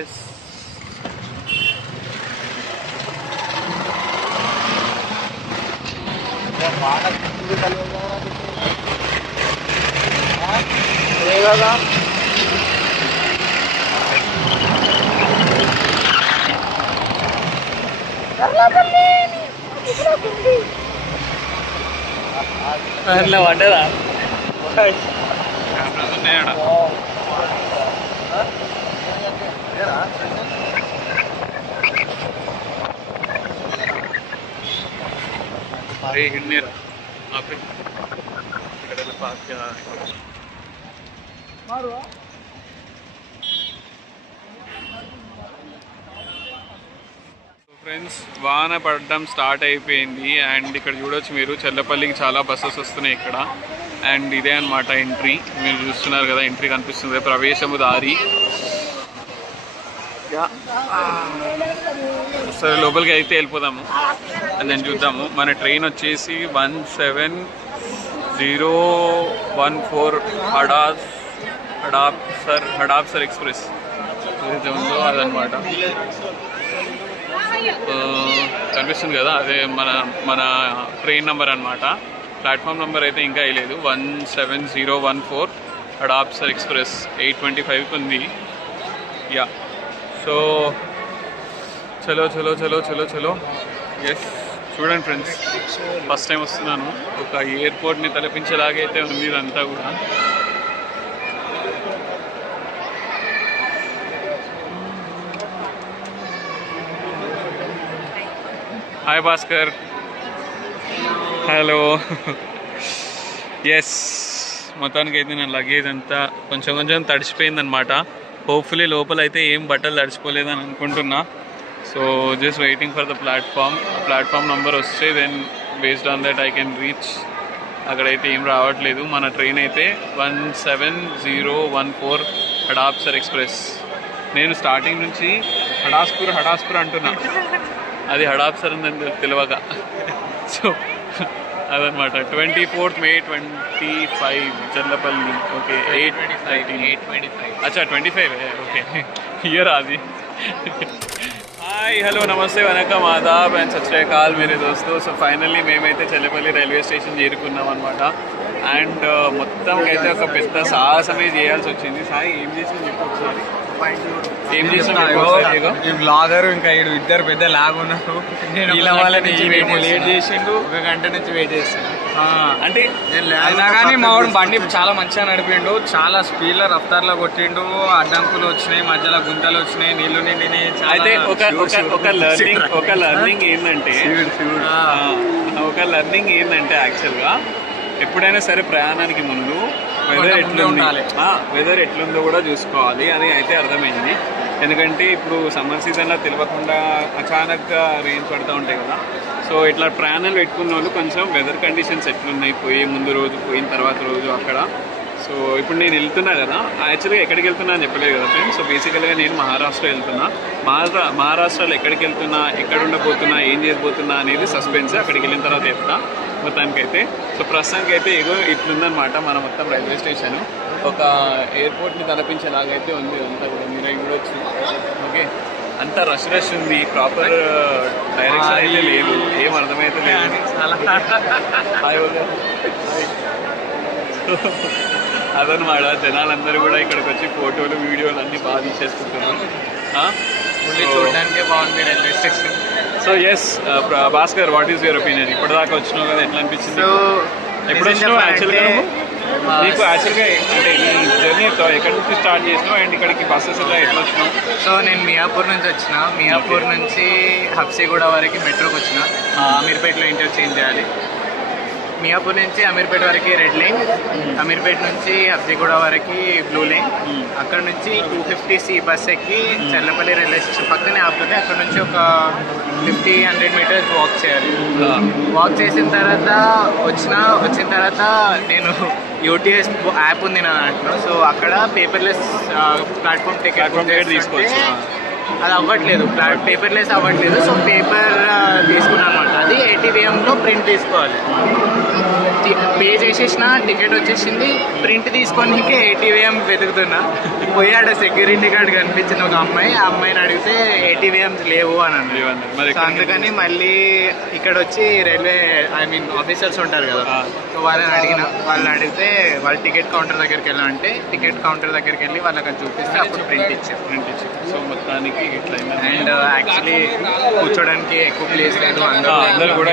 Yes కదా అట్లా పడ్డదా हिड़नेरा आप ఫ్రెండ్స్ వాన పడడం స్టార్ట్ అయిపోయింది అండ్ ఇక్కడ చూడొచ్చు మీరు చెల్లపల్లికి చాలా బస్సెస్ వస్తున్నాయి ఇక్కడ అండ్ ఇదే అన్నమాట ఎంట్రీ మీరు చూస్తున్నారు కదా ఎంట్రీ కనిపిస్తుంది ప్రవేశము దారి సరే లోపలికి అయితే వెళ్ళిపోదాము అని నేను చూద్దాము మన ట్రైన్ వచ్చేసి 17014 హడాప్సర్ ఎక్స్ప్రెస్ ఏదైతే ఉందో అదనమాట కనిపిస్తుంది కదా అదే మన ట్రైన్ నెంబర్ అనమాట ప్లాట్ఫామ్ నెంబర్ అయితే ఇంకా వేయలేదు 17014 హడాప్సర్ ఎక్స్ప్రెస్ 8:25కి ఉంది యా సో చలో చలో చలో చలో చలో ఎస్ చూడండి ఫ్రెండ్స్ ఫస్ట్ టైం వస్తున్నాను ఒక ఎయిర్పోర్ట్ని తలపించేలాగైతే ఉంది ఇదంతా కూడా హాయ్ భాస్కర్ హలో ఎస్ మొత్తానికి అయితే నా లగేజ్ అంతా కొంచెం కొంచెం తడిచిపోయిందనమాట హోప్ఫుల్లీ లోపల అయితే ఏం బట్టలు తడిచిపోలేదని అనుకుంటున్నా so just waiting for the platform number వస్తే then based on that I can reach అక్కడైతే ఏం రావట్లేదు మన ట్రైన్ అయితే 17014 హడాప్సర్ ఎక్స్ప్రెస్ నేను స్టార్టింగ్ నుంచి హడాస్పూర్ అంటున్నా అది హడాప్సర్ ఉందని తెలియక సో అదనమాట 24th May 25 చెల్లపల్లి ఓకే 8:25 అచ్చా 25 ఓకే ఇయర్ అది హాయ్ హలో నమస్తే వనకం ఆదాబ్ అండ్ సత్ శ్రీ అకాల్ మేరే దోస్తు సో ఫైనల్లీ మేమైతే చెల్లపల్లి రైల్వే స్టేషన్ చేరుకున్నాం అనమాట అండ్ మొత్తంకైతే ఒక పెద్ద సాహసమే చేయాల్సి వచ్చింది సాయి ఏం చేసింది చెప్పు ఒకసారి ఏం చేస్తున్నావు బ్లాగర్ ఇంకా ఇద్దరు పెద్ద లాగ్ ఉన్నారు ఇలా వాళ్ళని లేట్ చేసిండు 1 గంట నుంచి వెయిట్ చేస్తాను అంటే అయినా కానీ మా వాడు బండి చాలా మంచిగా నడిపిండు చాలా స్పీడ్లో రఫ్తార్లో కొట్టిండు అడ్డంకులు వచ్చినాయి మధ్యలో గుంతలు వచ్చినాయి నీళ్లు నిండినాయి అయితే ఒక లర్నింగ్ ఏంటంటే యాక్చువల్గా ఎప్పుడైనా సరే ప్రయాణానికి ముందు వెదర్ ఎట్లుందో కూడా చూసుకోవాలి అని అయితే అర్థమైంది ఎందుకంటే ఇప్పుడు సమ్మర్ సీజన్లో తెలియకుండా అచానక్గా రెయిన్స్ పడుతూ ఉంటాయి కదా సో ఇట్లా ప్రయాణాలు పెట్టుకున్న వాళ్ళు కొంచెం వెదర్ కండిషన్స్ ఎట్లున్నాయి పోయే ముందు రోజు పోయిన తర్వాత రోజు అక్కడ సో ఇప్పుడు నేను వెళ్తున్నా కదా యాక్చువల్గా ఎక్కడికి వెళ్తున్నా అని చెప్పలేదు కదా ఫ్రెండ్స్ సో బేసికల్గా నేను మహారాష్ట్ర వెళ్తున్నా మహారాష్ట్రలో ఎక్కడికి వెళ్తున్నా ఎక్కడ ఉండబోతున్నా ఏం చేయబోతున్నా అనేది సస్పెన్స్ అక్కడికి వెళ్ళిన తర్వాత చెప్తా మొత్తానికైతే సో ప్రస్తుతానికి అయితే ఏదో ఇట్లుందనమాట మన మొత్తం రైల్వే స్టేషన్ ఒక ఎయిర్పోర్ట్ని తలపించేలాగైతే ఉంది అంతా కూడా మీరు చూడొచ్చు ఓకే అంతా రష్ ఉంది ప్రాపర్ డైరెక్షన్ అయితే లేదు ఏం అర్థమైతే లేదు అదనమాట జనాలందరూ కూడా ఇక్కడికి వచ్చి ఫోటోలు వీడియోలు అన్నీ బాగా తీసేసుకుంటున్నాం చూడడానికే బాగుంది railway station so yes Bhaskar what is your opinion ఇప్పటిదాకా వచ్చినావు కదా ఎట్లా అనిపించింది ఎప్పుడు వచ్చినావు యాక్చువల్గా నీకు యాక్చువల్గా అంటే ఈ జర్నీతో ఎక్కడి నుంచి స్టార్ట్ చేసినావు అండ్ ఇక్కడికి బస్సెస్ ఎట్లా వచ్చినావు సో నేను మియాపూర్ నుంచి వచ్చిన మియాపూర్ నుంచి హబ్సిగూడ వరకు మెట్రోకి వచ్చిన అమీర్పేటలో ఇంటర్చేంజ్ చేయాలి మియాపూర్ నుంచి అమీర్పేట వరకు రెడ్ లైన్ అమీర్పేట నుంచి హబ్సిగూడ వరకు బ్లూ లైన్ అక్కడ నుంచి 250C బస్ ఎక్కి చెల్లపల్లి రైల్వే స్టేషన్ పక్కనే ఆపుతుంది అక్కడ నుంచి ఒక 50-100 మీటర్స్ వాక్ చేయాలి వాక్ చేసిన తర్వాత వచ్చిన తర్వాత నేను UTS యాప్ ఉంది నా దాంట్లో సో అక్కడ పేపర్లెస్ ప్లాట్ఫామ్ టికెట్ తీసుకోవచ్చు అది అవ్వట్లేదు పేపర్లెస్ అవ్వట్లేదు సో పేపర్ తీసుకున్నాను అనమాట అది ATVMలో ప్రింట్ తీసుకోవాలి పే చేసేసిన టికెట్ వచ్చేసింది. ప్రింట్ తీసుకోనికి ATVM వెతుకుతున్నా. పోయి ఆడ సెక్యూరిటీ గార్డ్ కనిపించింది ఒక అమ్మాయి. ఆ అమ్మాయిని అడిగితే ATVMs లేవు అని అన్నారు. సో అందుకని మళ్ళీ ఇక్కడ వచ్చి రైల్వే ఆఫీసర్స్ ఉంటారు కదా, సో వాళ్ళని అడిగితే వాళ్ళు టికెట్ కౌంటర్ దగ్గరికి వెళ్ళాలంటే టికెట్ కౌంటర్ దగ్గరికి వెళ్ళి వాళ్ళకి అది చూపిస్తే అప్పుడు ప్రింట్ ఇచ్చారు. సో మొత్తానికి ఇట్లా అండ్ యాక్చువల్లీ కూర్చోడానికి ఎక్కువ ప్లేస్ లేదు, అందరూ కూడా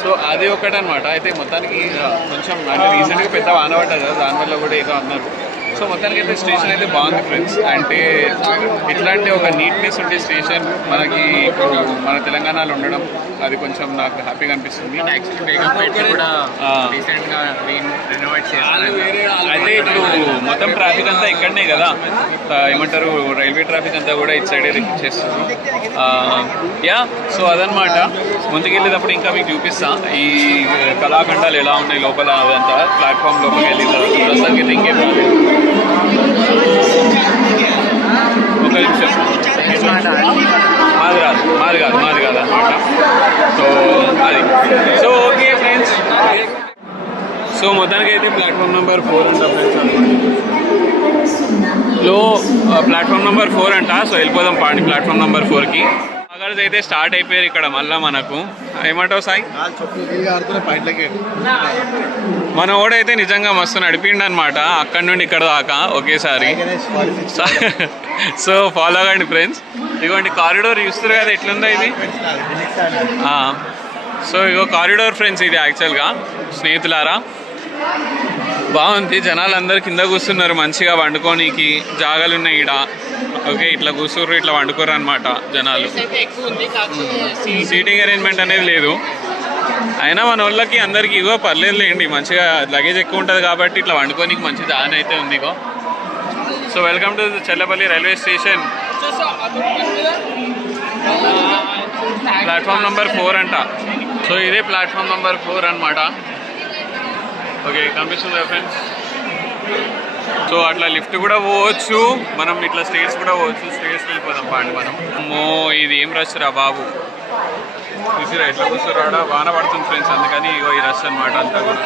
సో అది ఒకటి అనమాట. అయితే మొత్తానికి కొంచెం అంటే రీసెంట్గా పెద్ద వాన పడ్డది కదా, దానివల్ల కూడా ఏదో అన్నారు. సో మొత్తానికి అయితే స్టేషన్ అయితే బాగుంది ఫ్రెండ్స్. అంటే ఇట్లాంటి ఒక నీట్నెస్ ఉండే స్టేషన్ మనకి ఇప్పుడు మన తెలంగాణలో ఉండడం అది కొంచెం నాకు హ్యాపీగా అనిపిస్తుంది. అయితే ఇప్పుడు మొత్తం ట్రాఫిక్ అంతా ఇక్కడనే కదా, ఏమంటారు రైల్వే ట్రాఫిక్ అంతా కూడా ఇటు సైడే తెప్పించేస్తారు. యా సో అదనమాట. ముందుకెళ్ళేటప్పుడు ఇంకా మీకు చూపిస్తా ఈ కళాఖండాలు ఎలా ఉన్నాయి లోపల, అదంతా ప్లాట్ఫామ్ లోపలికి వెళ్ళిన ప్రస్తుతానికి అయితే ఇంకేం ఒక నిమిషం. మాది కాదు అనమాట. సో అది సో ఓకే ఫ్రెండ్స్. సో మొత్తానికి అయితే ప్లాట్ఫామ్ నెంబర్ 4 అంట ఫ్రెండ్స్ లో ప్లాట్ఫామ్ నెంబర్ 4 అంట. సో వెళ్ళిపోదాం పాండి ప్లాట్ఫామ్ నెంబర్ 4కి. అగర్స్ అయితే స్టార్ట్ అయిపోయారు ఇక్కడ. మళ్ళీ మనకు ఏమంటావు సాయి? మన ఓడైతే నిజంగా మస్తు నడిపిండు అనమాట అక్కడి నుండి ఇక్కడ దాకా ఒకేసారి. సో ఫాలో అవ్వండి ఫ్రెండ్స్. ఇదిగోండి కారిడోర్ చూస్తారు కదా ఎట్లుందో ఇది. సో ఇగో కారిడోర్ ఫ్రెండ్స్ ఇది యాక్చువల్గా స్నేహితులారా. బాగుంది. జనాలు అందరు కింద కూర్చున్నారు మంచిగా వండుకోనికి జాగాలు ఉన్నాయి ఈడ. ఓకే ఇట్లా కూర్చుర్రు, ఇట్లా వండుకోరు అనమాట జనాలు. సీటింగ్ అరేంజ్మెంట్ అనేది లేదు. అయినా మన వాళ్ళకి అందరికి ఇగో పర్లేదు లేండి, మంచిగా లగేజ్ ఎక్కువ ఉంటుంది కాబట్టి ఇట్లా వండుకోనికి మంచి జాన్ అయితే ఉంది ఇగో. So welcome to Chellapalli railway station. Platform number 4 అంట. సో ఇదే ప్లాట్ఫామ్ నెంబర్ 4 అనమాట. ఓకే కనిపిస్తుంది ఫ్రెండ్స్. సో అట్లా లిఫ్ట్ కూడా పోవచ్చు మనం, ఇట్లా స్టేర్స్ కూడా పోవచ్చు. స్టేర్స్కి వెళ్ళిపోదాం పాండి మనం. అమ్మో ఇది ఏం రష్ రా బాబు, చూసిరా ఎట్లా కూర్చోరాడా. వాన పడుతుంది ఫ్రెండ్స్, అందుకని ఇగో ఈ రష్ అనమాట అంతా కూడా.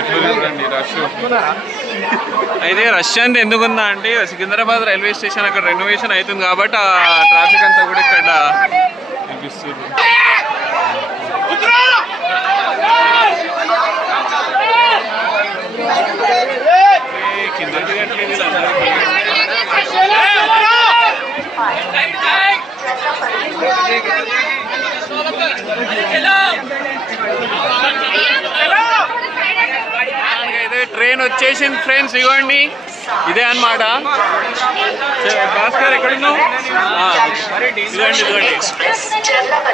ఎట్లా చూడండి రష్. అయితే రష్ అంటే ఎందుకుందా అంటే సికింద్రాబాద్ రైల్వే స్టేషన్ అక్కడ రెనోవేషన్ అవుతుంది కాబట్టి ఆ ట్రాఫిక్ అంతా కూడా ఇక్కడ కనిపిస్తుంది. కింద దిగట్లేదు అయితే ట్రైన్ వచ్చేసింది ఫ్రెండ్స్. ఇవ్వండి ఇదే అనమాట. భాస్కర్ ఎక్కడున్నావు? ఇదండి ఇదండి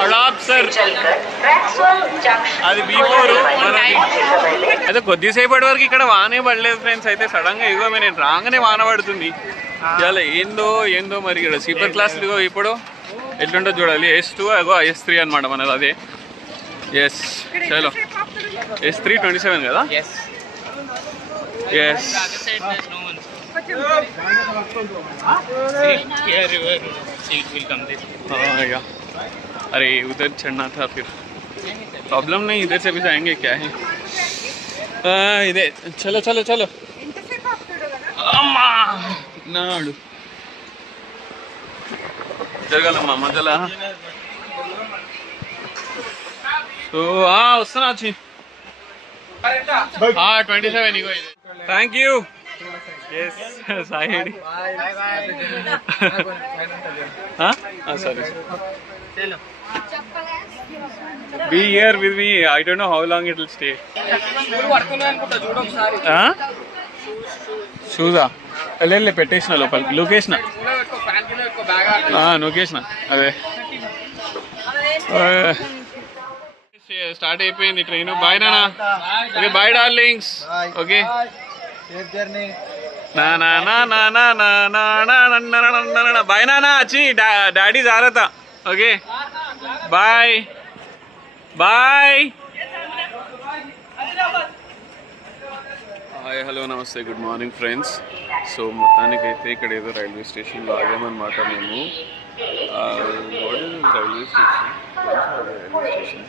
అడాప్ సార్, అది B4 మనకి. అయితే కొద్దిసేపటి వరకు ఇక్కడ వానే పడలేదు ఫ్రెండ్స్. అయితే సడన్గా ఇగో నేను రాగానే వాన పడుతుంది. ఇవాళ ఏందో మరి ఇక్కడ స్లీపర్ క్లాస్ ఇగో ఇప్పుడు ఎట్లుంటో చూడాలి. S2 అగో S3 అనమాట మనది అదే. ఎస్ చలో S3 27 కదా. Yes. yeah. अरे उधर चढ़ना था फिर प्रॉब्लम नहीं, इधर से भी जाएंगे क्या है. इधर चलो चलो चलो నాడు జరగాలమ్మా మధ్యలో. సో వస్తున్నా వచ్చి 27 ఇగో ఇది. Thank you. Yes Sai sorry be here with me. I don't know how long it will stay. షూజా వెళ్ళి పెట్టేసిన లోపలికి లొకేషన్ నొకేసిన అదే. స్టార్ట్ అయిపోయింది ట్రైన్. బాయ్ నానా. Okay bye darlings. ఓకే నా నా నా నా నా నా నా నా నా బాయ్ నానా. అచ్చి డాడీ జాగ్రత్త. Okay bye bye. Hi hello నమస్తే గుడ్ మార్నింగ్ ఫ్రెండ్స్. సో మొత్తానికైతే ఇక్కడ ఏదో రైల్వే స్టేషన్లో ఆగామన్నమాట మేము. Railway station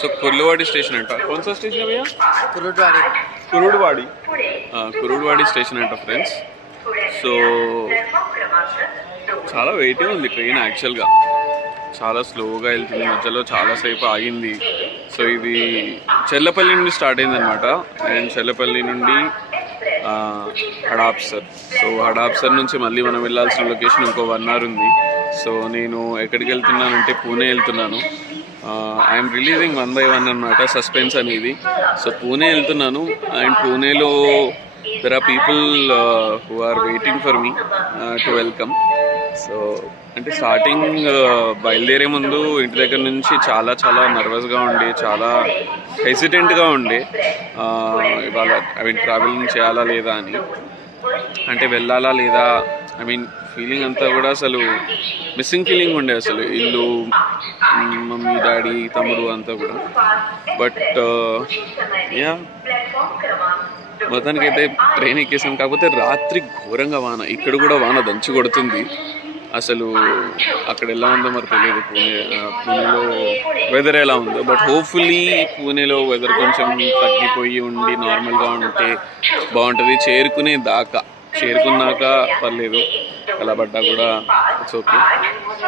so Kurduwadi station అంట. कौन सा स्टेशन है भैया? కురుడువాడి స్టేషన్ అంట ఫ్రెండ్స్. సో చాలా వెయిటింగ్ ఉంది ట్రైన్. యాక్చువల్గా చాలా స్లోగా వెళ్తుంది, మధ్యలో చాలాసేపు ఆగింది. సో ఇది చెల్లపల్లి నుండి స్టార్ట్ అయిందనమాట. అండ్ చెల్లపల్లి నుండి హడాప్సర్. సో హడాప్సర్ నుంచి మళ్ళీ మనం వెళ్ళాల్సిన లొకేషన్ ఇంకో 1 hour ఉంది. సో నేను ఎక్కడికి వెళ్తున్నానంటే పూణే వెళ్తున్నాను. ఐఎమ్ రిలీజింగ్ 1 by 1 అనమాట, సస్పెన్స్ అనేది. సో పూణే వెళ్తున్నాను. అండ్ పూణేలో there are people who are waiting for me to welcome. So అంటే స్టార్టింగ్ బయలుదేరే ముందు ఇంటి దగ్గర నుంచి చాలా చాలా నర్వస్గా ఉండే, చాలా హెసిటెంట్గా ఉండే ఇవాళ ట్రావెలింగ్ చేయాలా లేదా అని, అంటే వెళ్ళాలా లేదా ఫీలింగ్ అంతా కూడా అసలు మిస్సింగ్ ఫీలింగ్ ఉండే. అసలు ఇల్లు, మమ్మీ, డాడీ, తమ్ముడు అంతా కూడా. బట్ యా మొత్తానికైతే ట్రైన్ ఎక్కేసాం. కాకపోతే రాత్రి ఘోరంగా వాన, ఇక్కడ కూడా వాన దంచి కొడుతుంది. అసలు అక్కడ ఎలా ఉందో మరి తెలియదు, పూణేలో వెదర్ ఎలా ఉందో. బట్ హోప్ఫుల్లీ పూణేలో వెదర్ కొంచెం తగ్గిపోయి ఉండి నార్మల్గా ఉంటే బాగుంటుంది. చేరుకున్నాక పర్లేదు, అలా పడ్డా కూడా ఇట్స్ ఓకే.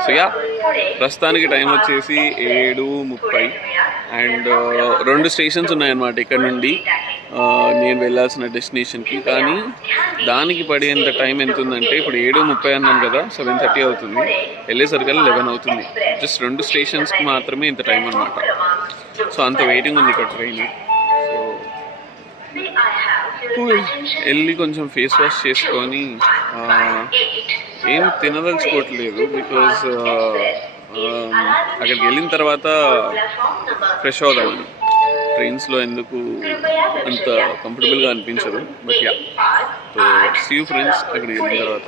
సో యా ప్రస్తుతానికి టైం వచ్చేసి 7:30. అండ్ 2 స్టేషన్స్ ఉన్నాయన్నమాట ఇక్కడ నుండి నేను వెళ్ళాల్సిన డెస్టినేషన్కి. కానీ దానికి పడేంత టైం ఎంత ఉందంటే, ఇప్పుడు 7:30 అన్నాను కదా, 7:30 అవుతుంది. వెళ్ళేసరికల్లా 11 అవుతుంది. జస్ట్ 2 స్టేషన్స్కి మాత్రమే ఇంత టైం అనమాట. సో అంత వెయిటింగ్ ఉంది ఇక్కడ ట్రైన్. సో వెళ్ళి కొంచెం ఫేస్ వాష్ చేసుకొని ఏం తినదలుచుకోవట్లేదు. బికాజ్ అక్కడికి వెళ్ళిన తర్వాత ఫ్రెష్ అవుదామని. ట్రైన్స్లో ఎందుకు అంత కంఫర్టబుల్గా అనిపించదు. But ya, so see you friends అక్కడికి వెళ్ళిన తర్వాత.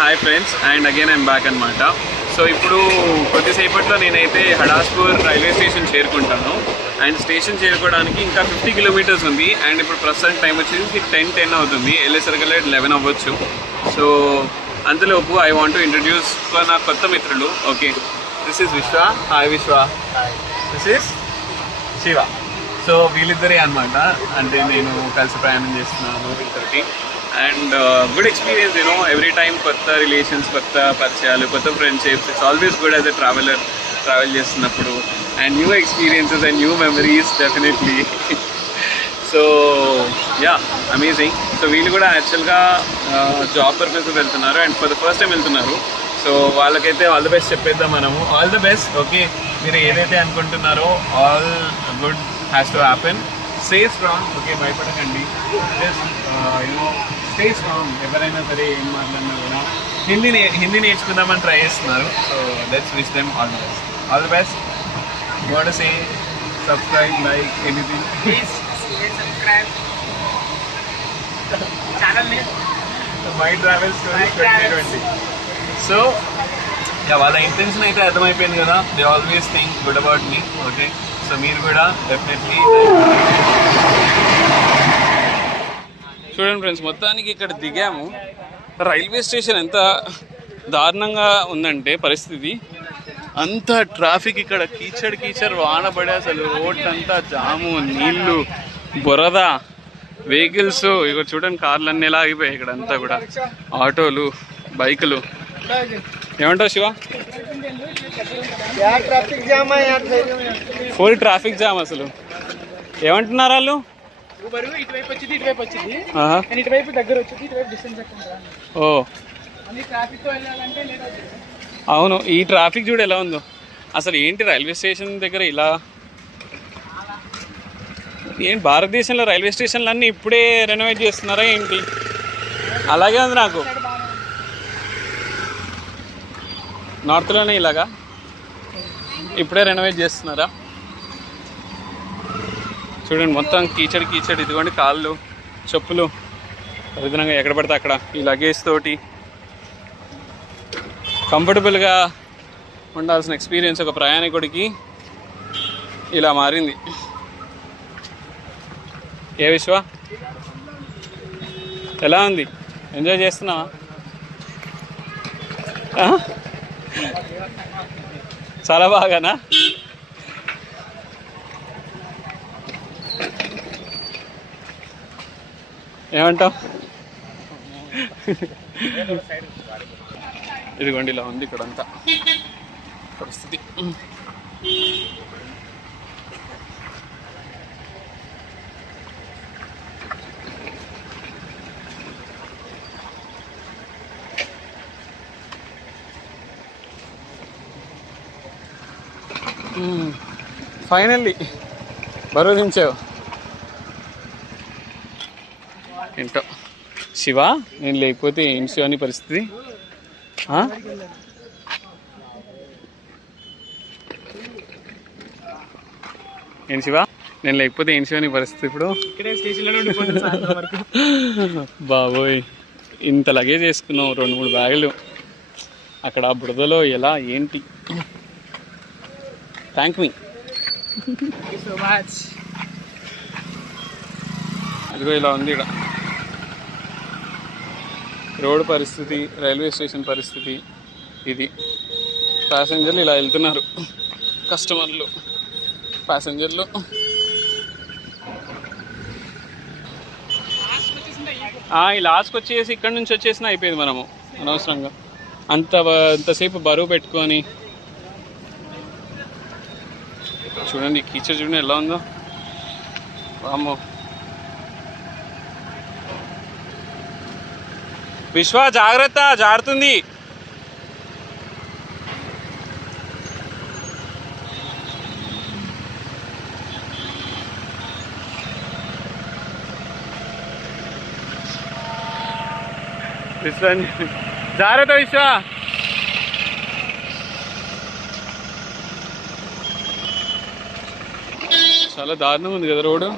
Hi friends, and again I'm back అనమాట. సో ఇప్పుడు కొద్దిసేపట్లో నేనైతే హడాస్పూర్ రైల్వే స్టేషన్ చేరుకుంటాను. అండ్ స్టేషన్ చేరుకోవడానికి ఇంకా 50 kilometers ఉంది. అండ్ ఇప్పుడు ప్రస్తుతం టైం వచ్చేసి 10 అవుతుంది. వెళ్ళేసరికల్లా 11 అవ్వచ్చు. సో అంతలోపు ఐ వాంట్ టు ఇంట్రడ్యూస్ నా కొత్త మిత్రులు. Okay, this is Vishwa. Hi Vishwa. This is Shiva. So వీళ్ళిద్దరే అనమాట. అంటే నేను కలిసి ప్రయాణం చేస్తున్నాను వీళ్ళతోటి. And good experience, every time కొత్త రిలేషన్స్, కొత్త పరిచయాలు, కొత్త friendships. It's always good as a travel చేస్తున్నప్పుడు. And new experiences and new memories definitely. So yeah, amazing. So వీళ్ళు కూడా యాక్చువల్గా జాబ్ పర్పస్ వెళ్తున్నారు and for the first time వెళ్తున్నారు. సో వాళ్ళకైతే ఆల్ ద బెస్ట్ చెప్పేద్దాం మనము. All the best. ఓకే, మీరు ఏదైతే అనుకుంటున్నారో all good has to happen. Stay strong. Okay, భయపడకండి. Just stay strong. ఎవరైనా సరే ఏం మాట్లాడినా కూడా హిందీ నేర్చుకుందామని ట్రై చేస్తున్నారు. So let's wish them all the best. All the best. What to say? Subscribe, like, anything. Please subscribe channel name my travel stories 2020. So వాళ్ళ intention అయితే అర్థమైపోయింది కదా. They always think good about me. Okay, so మీరు కూడా definitely చూడండి friends. మొత్తానికి ఇక్కడ దిగాము. రైల్వే స్టేషన్ ఎంత దారుణంగా ఉందంటే పరిస్థితి, అంత ట్రాఫిక్ ఇక్కడ, కీచడ్ వాన పడే అసలు రోడ్ అంతా జాము, నీళ్లు, బురద, వెహికల్స్. ఇక చూడండి కార్లు అన్నీ ఎలా ఆగిపోయాయి ఇక్కడ అంతా కూడా. ఆటోలు, బైకులు. ఏమంటావు Shiva? Traffic jam full traffic jam అసలు. ఏమంటున్నారు వాళ్ళు? ఇటువైపు వచ్చింది, ఇటువైపు వచ్చింది, ఆహా. కానీ ఇటువైపు దగ్గర వచ్చింది, ఇటువైపు డిస్టెన్స్ ఎక్కువ. ఓ మళ్ళీ ట్రాఫిక్ తో వెళ్ళాలంటే లేట్ అవుతుంది. అవును, ఈ ట్రాఫిక్ చూడు ఎలా ఉందో అసలు. ఏంటి రైల్వే స్టేషన్ దగ్గర ఇలా? ఏంటి భారతదేశంలో రైల్వే స్టేషన్లు అన్నీ ఇప్పుడే రెనోవేట్ చేస్తున్నారా ఏంటి? అలాగే ఉంది నాకు. నార్త్లోనే ఇలాగా ఇప్పుడే రెనోవేట్ చేస్తున్నారా? చూడండి మొత్తం కీచడి కీచడి. ఇదిగోండి కాళ్ళు, చెప్పులు విధంగా ఎక్కడ పడితే అక్కడ. ఈ లగేజ్ తోటి కంఫర్టబుల్గా ఉండాల్సిన ఎక్స్పీరియన్స్ ఒక ప్రయాణికుడికి ఇలా మారింది. ఏ విశ్వ, ఎలా ఉంది? ఎంజాయ్ చేస్తున్నావా? చాలా బాగానా? ఏమంటావు? ఇదిగోండి ఇలా ఉంది ఇక్కడంతా పరిస్థితి. ఫైనల్లీ బరువు దించావు. ఏంటో శివ, నేను లేకపోతే ఏం శివ అని పరిస్థితి? ఏం శివ, నేను లేకపోతే ఏం శివ అని పరిస్థితి ఇప్పుడు? ఇక్కడే స్టేషన్లో ఉండిపోతుంది సాయంత్రం వరకు. బాబోయ్, ఇంత లగేజ్ వేసుకున్నావు, 2-3 బ్యాగులు. అక్కడ బురదలో ఎలా ఏంటి? Thank me. So much. ఇదిగో ఇలా ఉంది ఇక్కడ రోడ్డు పరిస్థితి, రైల్వే స్టేషన్ పరిస్థితి ఇది. ప్యాసింజర్లు ఇలా వెళ్తున్నారు, కస్టమర్లు, ప్యాసింజర్లు. ఈ లాస్ట్కి వచ్చేసి ఇక్కడ నుంచి వచ్చేసినా అయిపోయింది. మనము అనవసరంగా అంతసేపు బరువు పెట్టుకొని. చూడండి కీచర్ చూడండి ఎలా ఉందో. వామ్మో. విశ్వ జాగ్రత్త, జారుతుంది. విశ్వ జాగ్రత్త విశ్వ. చాలా దారుణం ఉంది కదా రోడ్డు.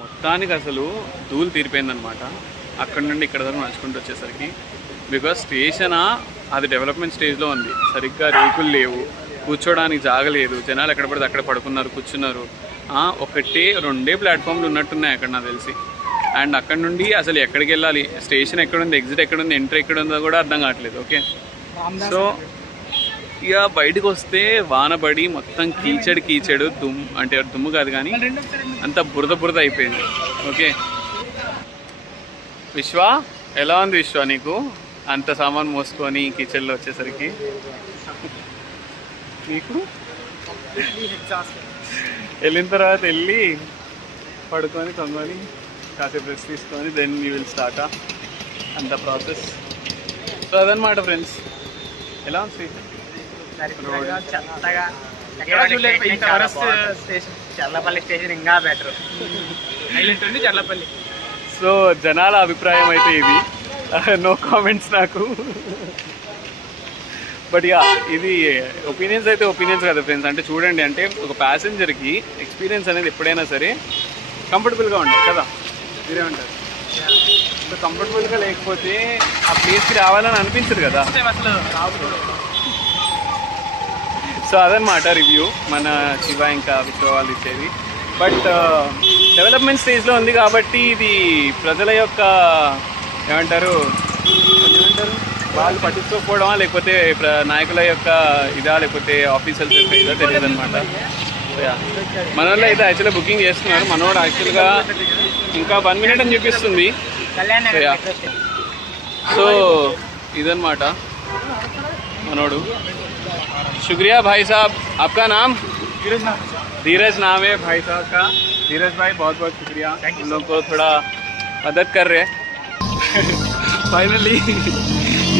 మొత్తానికి అసలు ధూళి తీరిపోయిందనమాట అక్కడ నుండి ఇక్కడ దాకా నడుచుకుంటూ వచ్చేసరికి. బికాస్ స్టేషన్ అది డెవలప్మెంట్ స్టేజ్లో ఉంది, సరిగ్గా రేకులు లేవు, కూర్చోడానికి జాగలేదు, జనాలు ఎక్కడ పడితే అక్కడ పడుకున్నారు, కూర్చున్నారు. 1-2 ప్లాట్ఫామ్లు ఉన్నట్టున్నాయి అక్కడ నాకు తెలిసి. అండ్ అక్కడ నుండి అసలు ఎక్కడికి వెళ్ళాలి, స్టేషన్ ఎక్కడుంది, ఎగ్జిట్ ఎక్కడుంది, ఎంట్రీ ఎక్కడుందో కూడా అర్థం కావట్లేదు. ఓకే, సో ఇక బయటకు వస్తే వానబడి మొత్తం కీచడు అంటే దుమ్ము కాదు కానీ అంత బురద అయిపోయింది. ఓకే విశ్వ, ఎలా ఉంది విశ్వ నీకు అంత సామాన్ మోసుకొని కిచెన్లో వచ్చేసరికి? నీకు వెళ్ళిన తర్వాత వెళ్ళి పడుకొని తొంగని కాసేపు రెస్ట్ తీసుకొని దెన్ యూ విల్ స్టార్ట్ అంత ప్రాసెస్. సో అదనమాట ఫ్రెండ్స్. ఎలా ఉంది చల్లగా, చల్లపల్లి స్టేషన్ ఇంకా బెటర్. హైలైట్ ఉంది చల్లపల్లి. సో జనాల అభిప్రాయం అయితే ఇది, నో కామెంట్స్ నాకు. బట్ యా, ఇది ఒపీనియన్స్ అయితే ఒపీనియన్స్ కదా ఫ్రెండ్స్. అంటే చూడండి, అంటే ఒక ప్యాసింజర్కి ఎక్స్పీరియన్స్ అనేది ఎప్పుడైనా సరే కంఫర్టబుల్గా ఉండాలి కదా, మీరేమంటారు? సో కంఫర్టబుల్గా లేకపోతే ఆ ప్లేస్కి రావాలని అనిపించదు కదా అసలు. సో అదనమాట రివ్యూ మన శివ ఇంకా విశ్వ వాళ్ళు ఇచ్చేది. బట్ డెవలప్మెంట్ స్టేజ్లో ఉంది కాబట్టి ఇది ప్రజల యొక్క ఏమంటారు వాళ్ళు పట్టించుకోకపోవడమా, లేకపోతే నాయకుల యొక్క ఇదా, లేకపోతే ఆఫీసర్స్ యొక్క ఇదా తెలియదు అనమాట. మన వాళ్ళు అయితే యాక్చువల్గా బుకింగ్ చేస్తున్నారు. మనోడు యాక్చువల్గా ఇంకా 1 minute అని చూపిస్తుంది. Kalyan So, yeah. సో ఇదన్నమాట మనోడు. शुक्रिया भाई साहब, आपका नाम? धीरज नाम है भाई साहब का. धीरज भाई बहुत बहुत शुक्रिया, हम लोग को थोड़ा मदद कर रहे हैं. फाइनली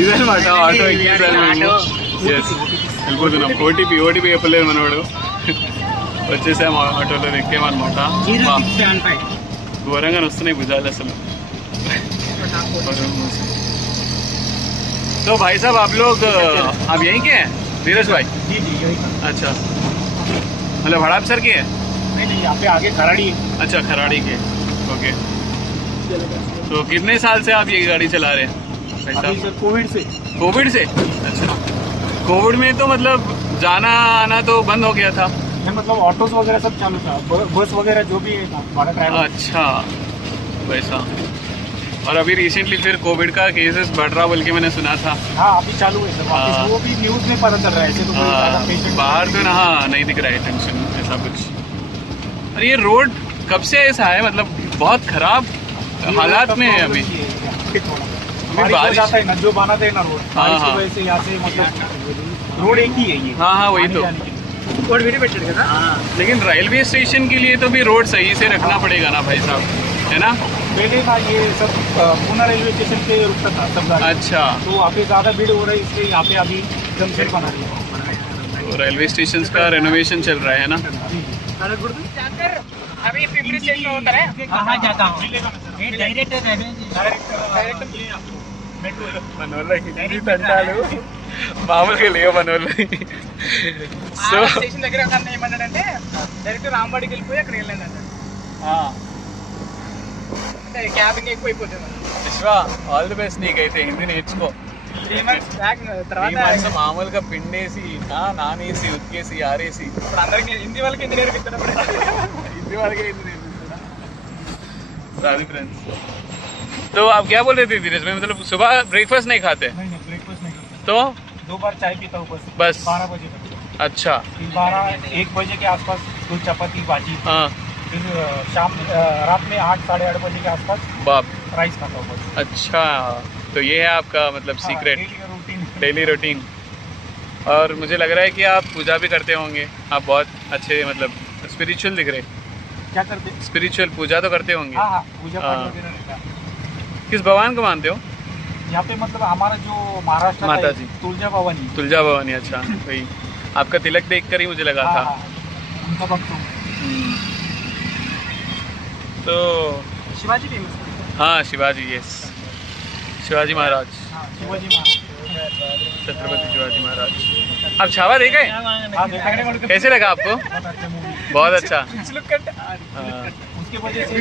ఇదన్నమాట ఆటో ఎక్కేసాను మేము. ఎస్ వెళ్ళిపోతున్నాం. ఓటీపీ చెప్పలేదు మనోడు. వచ్చేసాము ఆటోలో ఎక్కేమన్నమాట. ఘోరంగా వస్తున్నాయి భుజాలు అసలు. तो भाई साहब आप लोग आप यहीं के हैं धीरज भाई? जी जी यही। अच्छा मतलब हड़पसर के हैं? नहीं यहाँ पे आगे खराड़ी है। अच्छा खराड़ी के. ओके तो कितने साल से आप ये गाड़ी चला रहे हैं भाई अभी साहब? सर कोविड से। कोविड से? अच्छा कोविड में तो मतलब जाना आना तो बंद हो गया था? नहीं मतलब ऑटोस वगैरह सब चालू था, बस वगैरह जो भी है हमारा ड्राइवर। अच्छा वैसा. और अभी रिसेंटली फिर कोविड का केसेस बढ़ रहा बोल के मैंने सुना था. हाँ अभी चालू है सर वापस, हाँ। वो भी न्यूज में पता चल रहा है ऐसे तो कोई ज़्यादा हाँ, patient बाहर तो ना नहीं दिख रहा है टेंशन ऐसा कुछ. और ये रोड कब से ऐसा है मतलब बहुत खराब हालात में है अभी? बारिश हो जाता है ना, जो बनाते हैं ना रोड, हाँ, बारिश की हाँ. वजह से यहाँ से मतलब रोड एक ही है ये. हाँ हाँ वही तो. रोड वीडियो पे चढ़ गया. हाँ लेकिन रेलवे स्टेशन के लिए तो भी रोड सही से रखना पड़ेगा ना भाई साहब, है ना? पहले ना ये सब पूना रेलवे स्टेशन पे रुकता था सब गाड़ी, अच्छा तो वहाँ पे ज़्यादा भीड़ हो रही है इसलिए यहाँ पे अभी जंक्शन बना रही है. तो रेलवे स्टेशन का रेनोवेशन चल रहा है ना? अभी पिपरी स्टेशन उतर है. हाँ जाता हूँ डायरेक्ट మామూలుగా లేవు మన వాళ్ళు. సో స్టేషన్ దగ్గర కన్నా ఏమన్నాడంటే డైరెక్ట్ రాంబాడికి వెళ్ళిపోయి అక్కడ వెళ్ళండి అంటే క్యాబింగ్ ఎక్కువైపోతుంది. విశ్వ ఆల్ ది బెస్ట్ నీకైతే హిందీ నేర్చుకో. 3 months బ్యాక్ తర్వాత మామూలుగా పిండేసి నానేసి ఉతికేసి ఆరేసి ఇప్పుడు అందరికి హిందీ వాళ్ళకి హిందీ నేర్పిస్తున్నాం. హిందీ వాళ్ళకే హిందీ నేర్పిస్తున్నా. सारी फ्रेंड्स तो आप क्या बोल रहे थे धीरज भाई मतलब सुबह ब्रेकफास्ट नहीं खाते नहीं ब्रेकफास्ट नहीं करता, तो 2 बार चाय पीता हूँ बस 12 बजे तक. अच्छा 1 बजे के आसपास कुछ चपाती भाजी, हाँ फिर शाम रात में 8 साढ़े 8 बजे के आसपास बाप राइस खाता हूँ बस. अच्छा तो ये है आपका मतलब सीक्रेट डेली का रूटीन. Daily routine. और मुझे लग रहा है कि आप पूजा भी करते होंगे. आप बहुत अच्छे मतलब स्पिरिचुअल दिख रहे. क्या करते हैं? स्पिरिचुअल पूजा तो करते होंगे. हाँ हाँ पूजा पाठ हाँ. वगैरह रहता है. किस भगवान को मानते हो? यहाँ पे मतलब हमारा जो महाराष्ट्र माता का जी. तुलजा भवानी. तुलजा भवानी. अच्छा वही आपका तिलक देख कर ही मुझे लगा था. हाँ, उनका भक्त हूँ. तो शिवाजी फेमस. हाँ शिवाजी यस शिवाजी महाराज हाँ शिवाजी महाराज. छत्रपति शिवाजी महाराज. आप छावा देखे? हाँ देखा है. कैसे लगा आपको? बहुत अच्छा मूवी. बहुत अच्छा. हाँ. उसके वजह से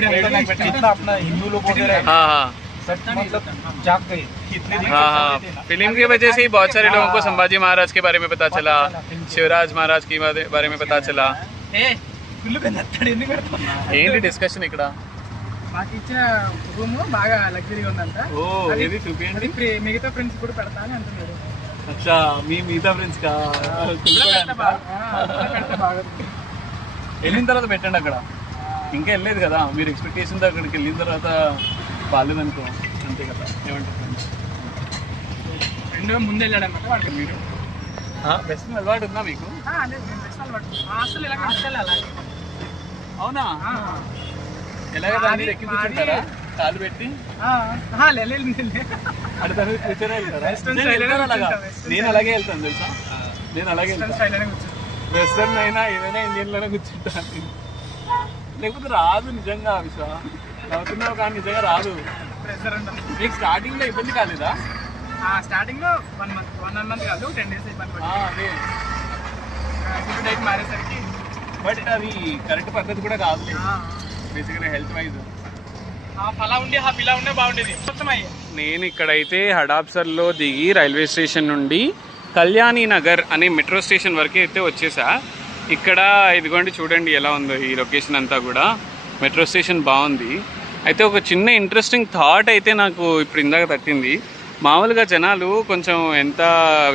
जितना अपना हिंदू लोग वगैरह है, हाँ हाँ सब मतलब जाग गए. कितने दिन हाँ हाँ फिल्म की वजह से ही बहुत सारे लोगों को संभाजी महाराज के बारे में पता चला, शिवराज महाराज के बारे में पता चला. ఏంటి డిస్కషన్ ఇక్కడ? మాకు ఇచ్చిన రూమ్ బాగా లగ్జరీగా ఉందంట. ఓ అది- ఇది చూపించండి. అది మిగతా ఫ్రెండ్స్ కూడా పెడతా అని అంటున్నారు. అచ్చా మీ మిగతా ఫ్రెండ్స్ కా పెడితే బాగా వెళ్ళిన తర్వాత పెట్టండి అక్కడ. ఇంకా వెళ్ళలేదు కదా మీరు ఎక్స్పెక్టేషన్తో అక్కడికి వెళ్ళిన తర్వాత బాగాలేదనుకో అంతే కదా. ఏమంటారు ఫ్రెండ్స్? రెండు ముందు వెళ్ళాడు అన్నమాట వాడికి. మీరు వెస్ట్రన్ అలవాటు ఉందా మీకు? హాస్టల్ అలాగే. అవునా? ఎలాగ దాన్ని ఎక్కి కూర్చుంటారా కాలు పెట్టి? అంటే దాని కూర్చొనే వెళ్తారా? Western నేను style వెళ్తాను లోనే అలాగా. కూర్చుంటా, western నేను అలాగే వెళ్తాను తెలుసా. నేను అలాగే వెళ్తాను. వెస్టర్న్ అయినా ఏదైనా ఇండియన్లోనే కూర్చుంటాను. లేకపోతే రాదు నిజంగా విశ్వ. నవ్వుతున్నావు కానీ నిజంగా రాదు. మీకు స్టార్టింగ్లో ఇబ్బంది కాలేదా? స్టార్టింగ్ లో 1 month కాదు 10 days ఇబ్బంది అదే డైట్ మారేసరికి. బట్ అది కరెక్ట్ పద్ధతి కూడా కాదు బేసిక్గా హెల్త్ వైజ్. అలా ఉండి ఇలా ఉండే బాగుండేది మొత్తం అయ్యి. నేను ఇక్కడైతే హడాప్సర్లో దిగి రైల్వే స్టేషన్ నుండి కళ్యాణి నగర్ అనే మెట్రో స్టేషన్ వరకు అయితే వచ్చేసా. ఇక్కడ ఇదిగోండి చూడండి ఎలా ఉందో ఈ లొకేషన్ అంతా కూడా. మెట్రో స్టేషన్ బాగుంది. అయితే ఒక చిన్న ఇంట్రెస్టింగ్ థాట్ అయితే నాకు ఇప్పుడు ఇందాక తట్టింది. మామూలుగా జనాలు కొంచెం ఎంత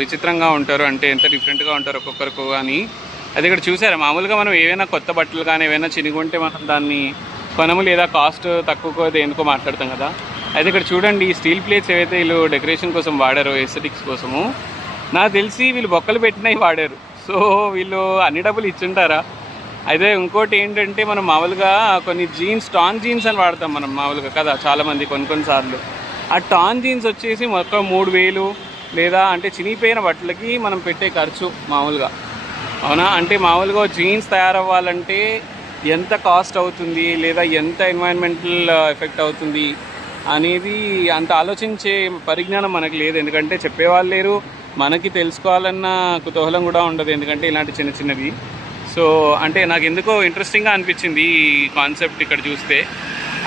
విచిత్రంగా ఉంటారు అంటే ఎంత డిఫరెంట్గా ఉంటారు ఒక్కొక్కరికి కానీ అది ఇక్కడ చూసారా, మామూలుగా మనం ఏవైనా కొత్త బట్టలు కానీ ఏవైనా చినిగుంటే మనం దాన్ని కొనము లేదా కాస్ట్ తక్కువ దేనికో మాట్లాడతాం కదా. అయితే ఇక్కడ చూడండి, ఈ స్టీల్ ప్లేట్స్ ఏవైతే వీళ్ళు డెకరేషన్ కోసం వాడారో, ఎస్థెటిక్స్ కోసము, నాకు తెలిసి వీళ్ళు బొక్కలు పెట్టినవి వాడారు. సో వీళ్ళు అన్ని డబ్బులు ఇచ్చుంటారా. అయితే ఇంకోటి ఏంటంటే, మనం మామూలుగా కొన్ని జీన్స్, టాన్ జీన్స్ అని వాడతాం మనం మామూలుగా కదా చాలామంది కొన్నిసార్లు. ఆ టాన్ జీన్స్ వచ్చేసి మొత్తం 3000 లేదా అంటే చినిగిపోయిన బట్టలకి మనం పెట్టే ఖర్చు మామూలుగా, అవునా. అంటే మామూలుగా జీన్స్ తయారవ్వాలంటే ఎంత కాస్ట్ అవుతుంది లేదా ఎంత ఎన్వైరన్మెంటల్ ఎఫెక్ట్ అవుతుంది అనేది అంత ఆలోచించే పరిజ్ఞానం మనకు లేదు. ఎందుకంటే చెప్పేవాళ్ళు లేరు, మనకి తెలుసుకోవాలన్న కుతూహలం కూడా ఉండదు, ఎందుకంటే ఇలాంటి చిన్న చిన్నవి. సో అంటే నాకు ఎందుకో ఇంట్రెస్టింగ్గా అనిపించింది ఈ కాన్సెప్ట్ ఇక్కడ చూస్తే.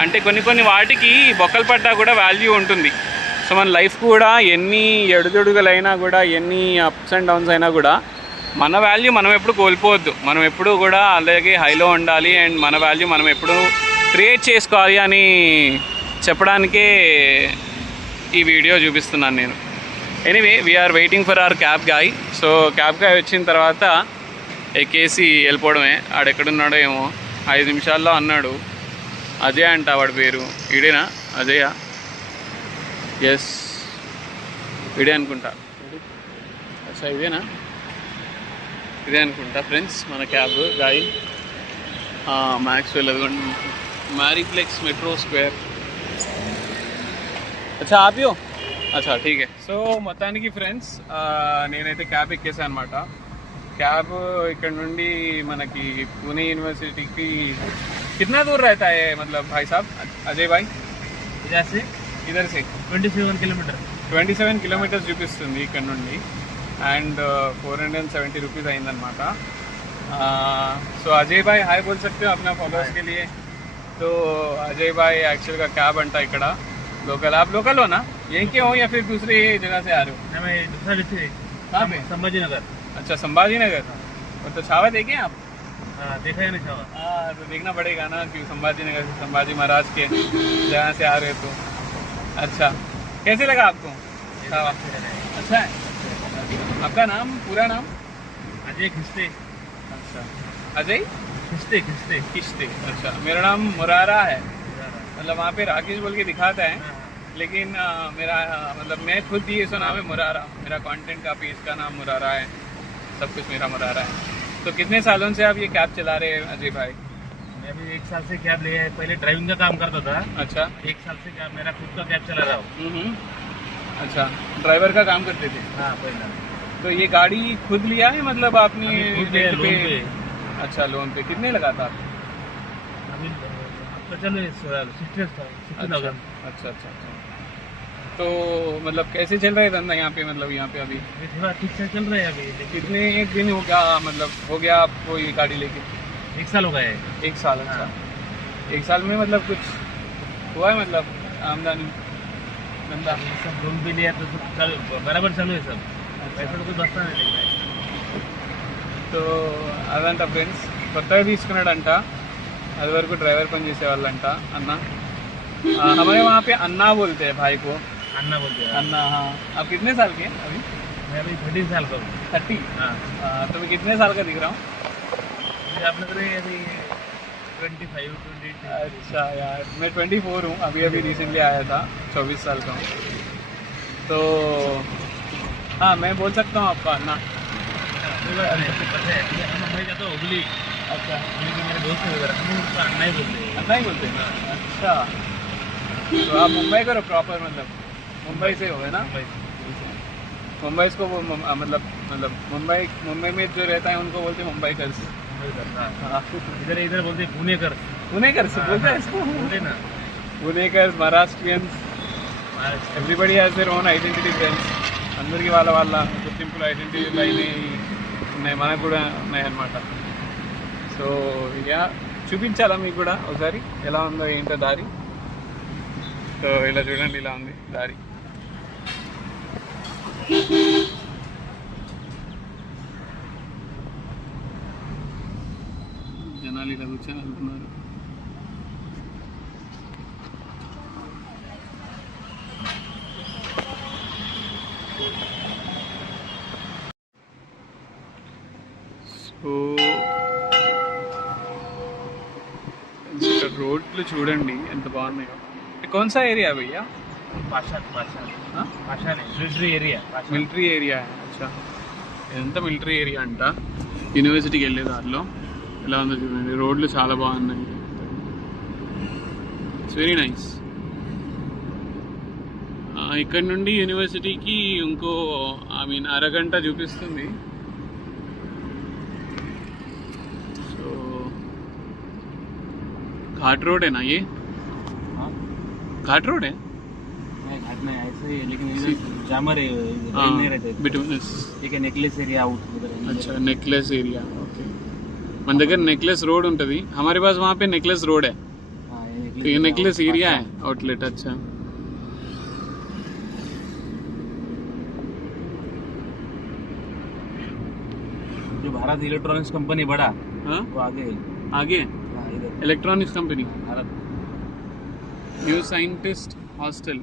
అంటే కొన్ని వాటికి బొక్కలు పడ్డా కూడా వాల్యూ ఉంటుంది. సో మన లైఫ్ కూడా ఎన్ని ఎడుదొడుగులైనా కూడా, ఎన్ని అప్స్ అండ్ డౌన్స్ అయినా కూడా మన వాల్యూ మనం ఎప్పుడు కోల్పోవద్దు. మనం ఎప్పుడు కూడా అలాగే హైలో ఉండాలి అండ్ మన వాల్యూ మనం ఎప్పుడు క్రియేట్ చేసుకోవాలి అని చెప్పడానికే ఈ వీడియో చూపిస్తున్నాను నేను. Anyway, we're waiting for our cab guy. So cab guy వచ్చిన తర్వాత ఎక్కేసి వెళ్ళిపోవడమే. ఆడెక్కడున్నాడో ఏమో, 5 నిమిషాల్లో అన్నాడు. అజయ్ అంట వాడి పేరు. ఇడేనా అజయ్? ఎస్, ఇదే అనుకుంటా. అచ్చా ఇదేనా? ఇదే అనుకుంటా ఫ్రెండ్స్ మన cab guy. Maxwell Mariplex metro square. अच्छा आप ही हो? अच्छा ठीक है. సో మొత్తానికి ఫ్రెండ్స్ నేనైతే క్యాబ్ ఎక్కేసాను అనమాట. క్యాబ్ ఇక్కడ నుండి మనకి पुणे यूनिवर्सिटी कितना दूर रहता है मतलब भाई साहब अजय भाई? इधर से 27 किलोमीटर. 27 किलोमीटर्स చూపిస్తుంది ఇక్కడ నుండి. అండ్ 470 रुपीज़ అయిందనమాట. सो अजय भाई हाय बोल सकते हो अपना फॉलोअर्स के लिए. तो अजय भाई एक्चुअल का कैब अंटा इकड़ा लोकल. आप लोकल हो ना, यहीं के हो या फिर दूसरी जगह से आ रहे हो? मैं दूसरा डिस्ट्रिक्ट. कहाँ पे? संभाजी नगर. अच्छा संभाजी नगर. तो छावा देखे आप? देखा है ना छावा? हाँ तो देखना पड़ेगा ना, क्यों संभाजी नगर से संभाजी महाराज के जहाँ से आ रहे हो तो. अच्छा कैसे लगा आपको छावा? अच्छा है. आपका नाम, पूरा नाम? अजय खिस्ते. अच्छा अजय खिस्ते खिस्ते किश्ते. अच्छा मेरा नाम मुरारा है. मतलब वहाँ पे राकेश बोल के दिखाता है, लेकिन मेरा मतलब मैं खुद ही ऐसा नाम है मुरारा. मेरा कंटेंट का पेज का नाम मुरारा है, सब कुछ मेरा मुरारा है. तो कितने सालों से आप ये कैब चला रहे हैं अजय भाई? मैं अभी 1 साल से कैब लिया है. पहले ड्राइविंग का काम करता था. अच्छा 1 साल से कैब, मेरा खुद का कैब चला रहा हूँ. अच्छा ड्राइवर का काम करते थे. हाँ पहले. तो ये गाड़ी खुद लिया है मतलब आपने खुद लिया rent लोन पे. अच्छा लोन पे. कितने लगा था आपको? अभी आपका चलो 60,000. अच्छा अच्छा अच्छा. तो मतलब कैसे चल रहा है धंधा यहाँ पे? मतलब यहाँ पे अभी थोड़ा ठीक से चल रहा है अभी. कितने दिन हो गया, मतलब हो गया आपको ये गाड़ी लेके? 1 साल हो गया है. 1 साल. अच्छा 1 साल में मतलब कुछ हुआ है, मतलब आमदनी धंधा? ये सब लोन भी लिया तो सब चालू, बराबर चालू है सब. पैसा तो कोई बचता नहीं है. तो అదంట ఫ్రెండ్స్, కొత్తగా తీసుకున్నాడంట. అది వరకు డ్రైవర్ పని చేసేవాళ్ళంట అన్న. हमारे वहाँ पे अन्ना बोलते हैं भाई को. अन्ना बोलते हैं. अन्ना. हाँ आप कितने साल के हैं अभी? मैं अभी 13 साल का हूँ. 30. हाँ. तो मैं कितने साल का दिख रहा हूँ? आप लग रहे हैं अभी 25, 22. अच्छा यार मैं 24 हूँ. अभी रिसेंटली आया था. 24 साल का हूँ. तो हाँ मैं बोल सकता हूँ आपका अन्ना. मैं जाता हूँ हुगली. अच्छा लेकिन मेरे दोस्त है उधर, हम उसका अन्ना ही बोलते हैं. अन्ना ही बोलते हैं. अच्छा तो आप मुंबई का प्रॉपर, मतलब मुंबई से हो है ना? मुंबई को वो मतलब मुंबई में जो रहता है उनको बोलते हैं मुंबई कर्स. इधर बोलते हैं पुणेकर. पुणेकर से बोलते हैं इसको. बोलते ना Punekars, Maharashtrians, everybody has their own identity friends. అందరికీ వాళ్ళ గుర్తింపులు, ఐడెంటిటీలు అయినాయి ఉన్నాయి, మనకు కూడా ఉన్నాయన్నమాట. సో ఇక చూపించాలా మీకు కూడా ఒకసారి ఎలా ఉందో ఏంటో దారి. సో ఇలా చూడండి, ఇలా ఉంది దారి. జనాలు ఇలా కూర్చొని వెళ్తున్నారు. సో రోడ్లు చూడండి ఎంత బాగున్నాయో. कौन सा एरिया है भैया? पाषाण है मिलिट्री एरिया. Military area. అచ్చా, ఎంత మిలిటరీ ఏరియా అంట. యూనివర్సిటీకి వెళ్ళే దారిలో ఎలా ఉందో చూడండి, రోడ్లు చాలా బాగున్నాయి. It's very nice. ఇక్కడ నుండి యూనివర్సిటీకి ఇంకో అరగంట చూపిస్తుంది. సో घाट रोड है ना ये? घाट रोड है घाट में ऐसे ही, लेकिन जामर नहीं रहते. Between this. एक नेकलेस एरिया आउट उधर. अच्छा, नेकलेस एरिया. ओके, మన దగ్గర నెక్లెస్ రోడ్ ఉంటుంది. हमारे पास वहाँ पे नेकलेस रोड है. तो ये नेकलेस एरिया है, आउटलेट. अच्छा, जो भारत इलेक्ट्रॉनिक्स कंपनी बड़ा हाँ वो आगे आगे इधर electronics company, Bharat. New scientist hostel.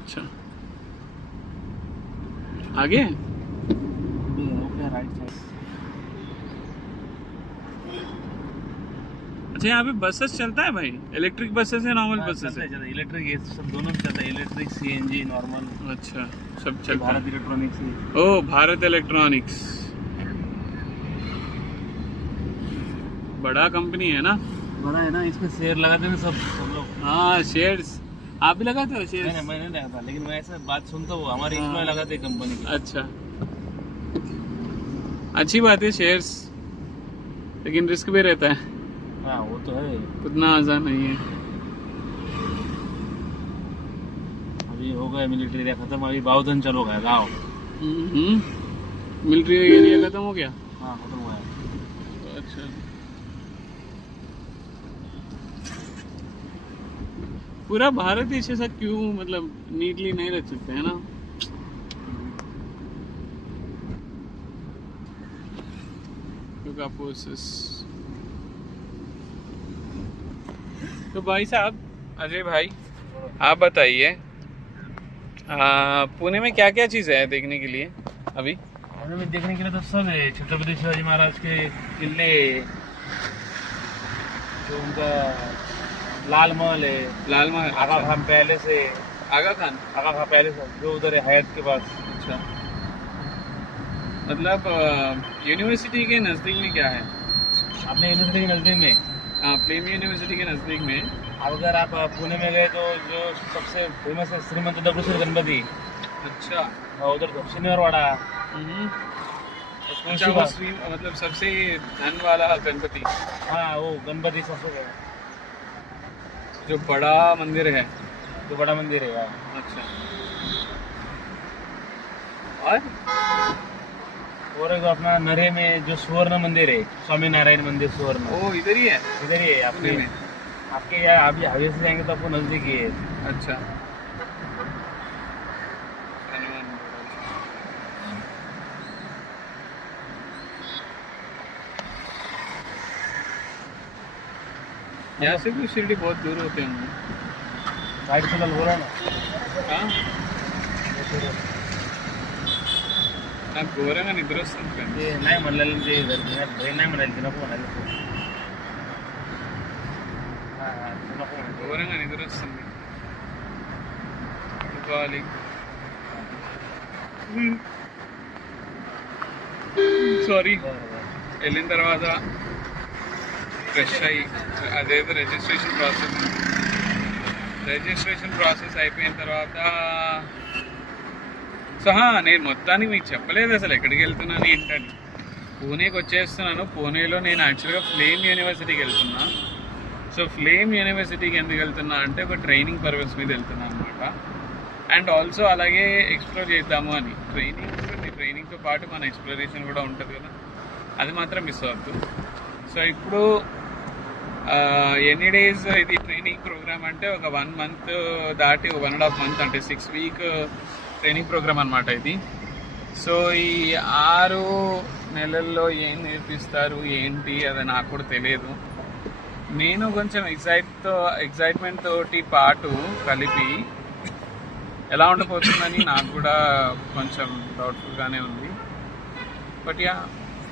अच्छा, आगे राइट साइड. अच्छा, यहाँ पे बसेस चलता है भाई? इलेक्ट्रिक बसेस है, नॉर्मल बसेस है? इलेक्ट्रिक ये सब दोनों चलता है. Electric, CNG, normal. अच्छा, सब चलता भारत है. इलेक्ट्रॉनिक्स. ओ, भारत इलेक्ट्रॉनिक्स बड़ा कंपनी है ना? बड़ा है ना, इसमें शेयर लगाते हैं सब लोग. हाँ, शेयर्स. आप भी लगाते हो शेयर्स? मैं नहीं लगाता, लेकिन मैं ऐसा बात सुनता हूँ, हमारे एम्प्लॉय लगाते हैं कंपनी के. अच्छा, अच्छी बात है शेयर्स, लेकिन रिस्क भी रहता है. हाँ वो तो है. उतना आसान नहीं है. अभी हो गया मिलिट्री एरिया खत्म, अभी बाउधन चलो गया गाँव. मिलिट्री एरिया खत्म हो गया. हाँ खत्म हो गया. अच्छा, पूरा भारत देश ऐसा क्यों मतलब नीटली नहीं रख सकते है ना? तो भाई साहब, अजय भाई, आप बताइए पुणे में क्या क्या चीज़ें हैं देखने के लिए अभी? पुणे में देखने के लिए तो सब है. छत्रपति शिवाजी महाराज के किले, जो उनका लाल महल है, लाल महल, आगा खान पैलेस है. आगा खान पैलेस है जो उधर है हयात के पास. अच्छा, मतलब यूनिवर्सिटी के नज़दीक में क्या है? अपने यूनिवर्सिटी के नज़दीक में, हाँ, फ्लेम यूनिवर्सिटी के नज़दीक में. अगर आप पुणे में गए तो जो सबसे फेमस है श्रीमंत दगड़ूशेठ गणपति. अच्छा. उधर शनिवारवाड़ा. अच्छा, वो मतलब सबसे धन वाला गणपति. हाँ वो गणपति सबसे जो बड़ा मंदिर है, जो बड़ा मंदिर है. अच्छा, और एक अपना नरे में जो सुवर्ण मंदिर है, स्वामी नारायण मंदिर सुवर्ण. ओ इधर ही है. इधर ही है पुणे में. आपके यहाँ अभी हाईवे से जाएंगे तो आपको नजदीक ही है. अच्छा, यहाँ से भी शिरडी बहुत दूर होते हैं. राइट से बोला ना. हाँ, నాకు ఘోరంగా నిద్ర వస్తుంది కానీ. ये नाही म्हणलेलं ते बहीण नाही म्हणाली, नको म्हणाली. ఘోరంగా నిద్ర వస్తుంది. కావాలి. సారీ. వెళ్ళిన తర్వాత ఫ్రెష్ అయ్యి అదేదో రిజిస్ట్రేషన్ ప్రాసెస్ అయిపోయిన తర్వాత సో నేను మొత్తానికి మీకు చెప్పలేదు అసలు ఎక్కడికి వెళ్తున్నాను ఏంటని. పూణేకి వచ్చేస్తున్నాను. పూణేలో నేను యాక్చువల్గా ఫ్లేమ్ యూనివర్సిటీకి వెళ్తున్నా. సో ఫ్లేమ్ యూనివర్సిటీకి ఎందుకు వెళ్తున్నా అంటే ఒక ట్రైనింగ్ పర్పస్ మీద వెళ్తున్నా అనమాట. అండ్ ఆల్సో అలాగే ఎక్స్ప్లోర్ చేద్దాము అని. ట్రైనింగ్తో పాటు మన ఎక్స్ప్లోరేషన్ కూడా ఉంటుంది కదా, అది మాత్రం మిస్ అవ్వద్దు. సో ఇప్పుడు ఎన్ని డేస్ ఇది ట్రైనింగ్ ప్రోగ్రామ్ అంటే ఒక 1 month దాటి 1.5 month అంటే 6 week ట్రైనింగ్ ప్రోగ్రామ్ అనమాట ఇది. సో ఈ 6 నెలల్లో ఏం నేర్పిస్తారు ఏంటి అది నాకు కూడా తెలియదు. నేను కొంచెం ఎగ్జైట్మెంట్ తోటి పాటు కలిపి ఎలా ఉండబోతుందని నాకు కూడా కొంచెం డౌట్ఫుల్గానే ఉంది. But yeah,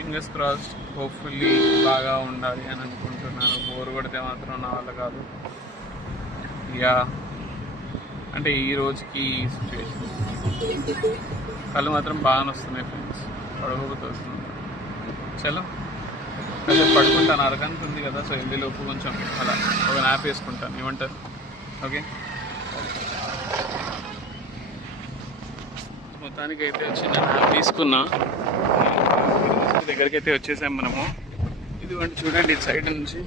fingers cross, hopefully బాగా ఉండాలి అని అనుకుంటున్నాను. బోర్ కొడితే మాత్రం నా వల్ల కాదు. యా అంటే ఈ రోజుకి ఈ సిచ్యువేషన్ కళ్ళు మాత్రం బాగా వస్తున్నాయి ఫ్రెండ్స్, పడకపోతే వస్తుంది. చలో అదే పడుకుంటాను, అరగంట ఉంది కదా, సో లోపు కొంచెం అలా ఒక న్యాప్ వేసుకుంటాను. ఏమంటారు? ఓకే, మొత్తానికి అయితే చిన్న న్యాప్ తీసుకున్నా. దగ్గరికి అయితే వచ్చేసాం మనము. ఇదిగోండి చూడండి ఇటు సైడ్ నుంచి.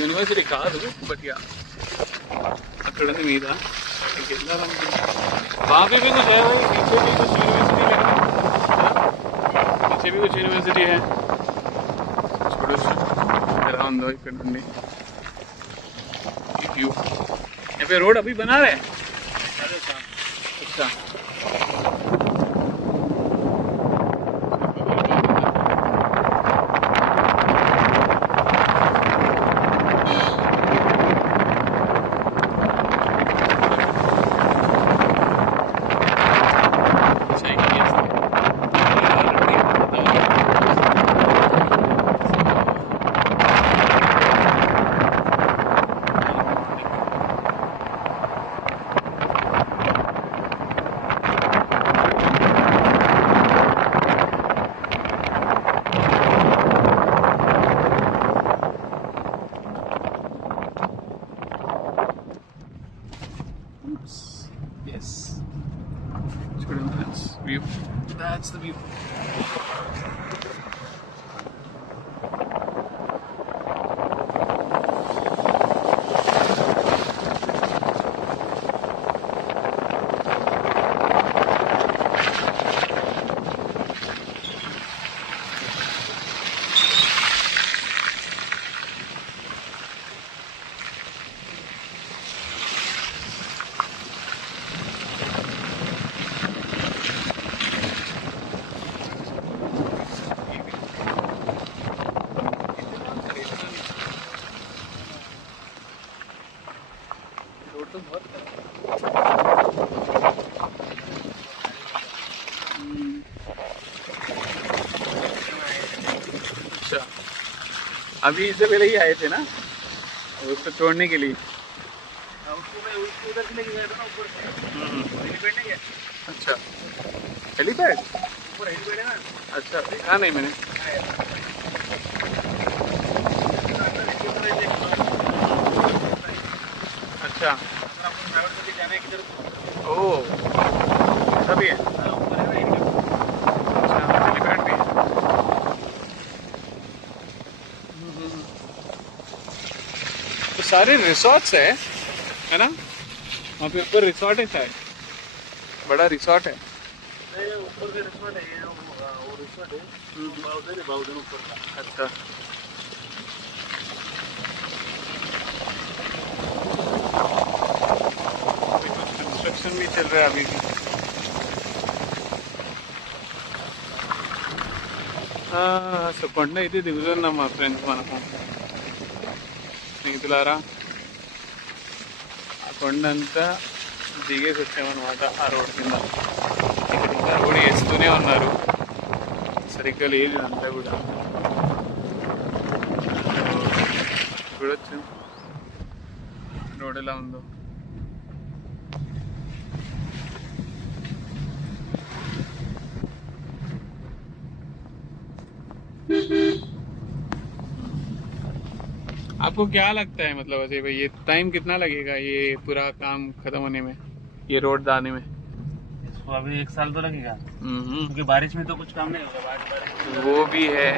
యూనివర్సిటీ కాదు బట్ యా అక్కడ ఉంది మీద. वहाँ पे भी कुछ है भाई, नीचे भी कुछ यूनिवर्सिटी है. చూడొచ్చు ఎలా ఉందో ఇక్కడ నుండి వ్యూ. यहाँ पे रोड अभी बना रहे हैं. अच्छा yes, చూడండి friends view. That's the view. तो बहुत अच्छा, अभी इससे पहले ही आए थे ना उसको छोड़ने के लिए. अच्छा हेलीपैड. अच्छा देखा नहीं मैंने. अच्छा ओह ऐसा भी है. अच्छा हेलीपैड भी है. तो सारे रिसोर्ट्स है ना वहाँ पे ऊपर रिसोर्ट है शायद, बड़ा रिसोर्ट है. ऊपर का रिसोर्ट है वो रिसोर्ट है बाउदन ऊपर का. अच्छा कंस्ट्रक्शन भी चल रहा है अभी भी. సో కొండ అయితే దిగుతున్నాం మా ఫ్రెండ్స్ మనకు స్నేహితులారా. ఆ కొండ అంతా దిగేసి వచ్చామన్నమాట ఆ రోడ్ కింద. ఇక్కడ ఇంకా రోడ్ వేస్తూనే ఉన్నారు, సరిగ్గా లేదు అంతా కూడా. చూడొచ్చు రోడ్ ఎలా ఉందో. आपको क्या लगता है मतलब वैसे भाई ये टाइम कितना लगेगा ये पूरा काम खत्म होने में, ये रोड डालने में? इसको अभी 1 साल तो लगेगा क्योंकि बारिश में तो कुछ काम नहीं होगा. बारिश वो भी है.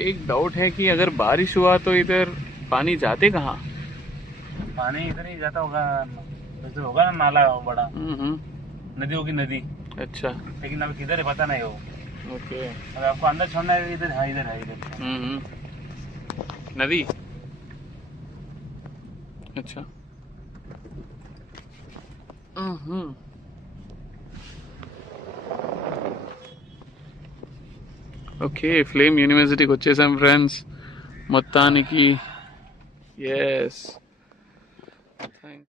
एक डाउट है कि अगर बारिश हुआ तो इधर पानी जाते कहाँ? पानी इधर ही जाता होगा, इधर होगा ना नाला बड़ा, हम्म, नदी होगी नदी, अच्छा, लेकिन अब किधर है पता नहीं हो। ओके। अगर आपको अंदर छोड़ना है इधर है, इधर है, इधर। नदी, अच्छा। ఓకే, ఫ్లేమ్ యూనివర్సిటీకి వచ్చేసాం ఫ్రెండ్స్ మొత్తానికి. Yes, thank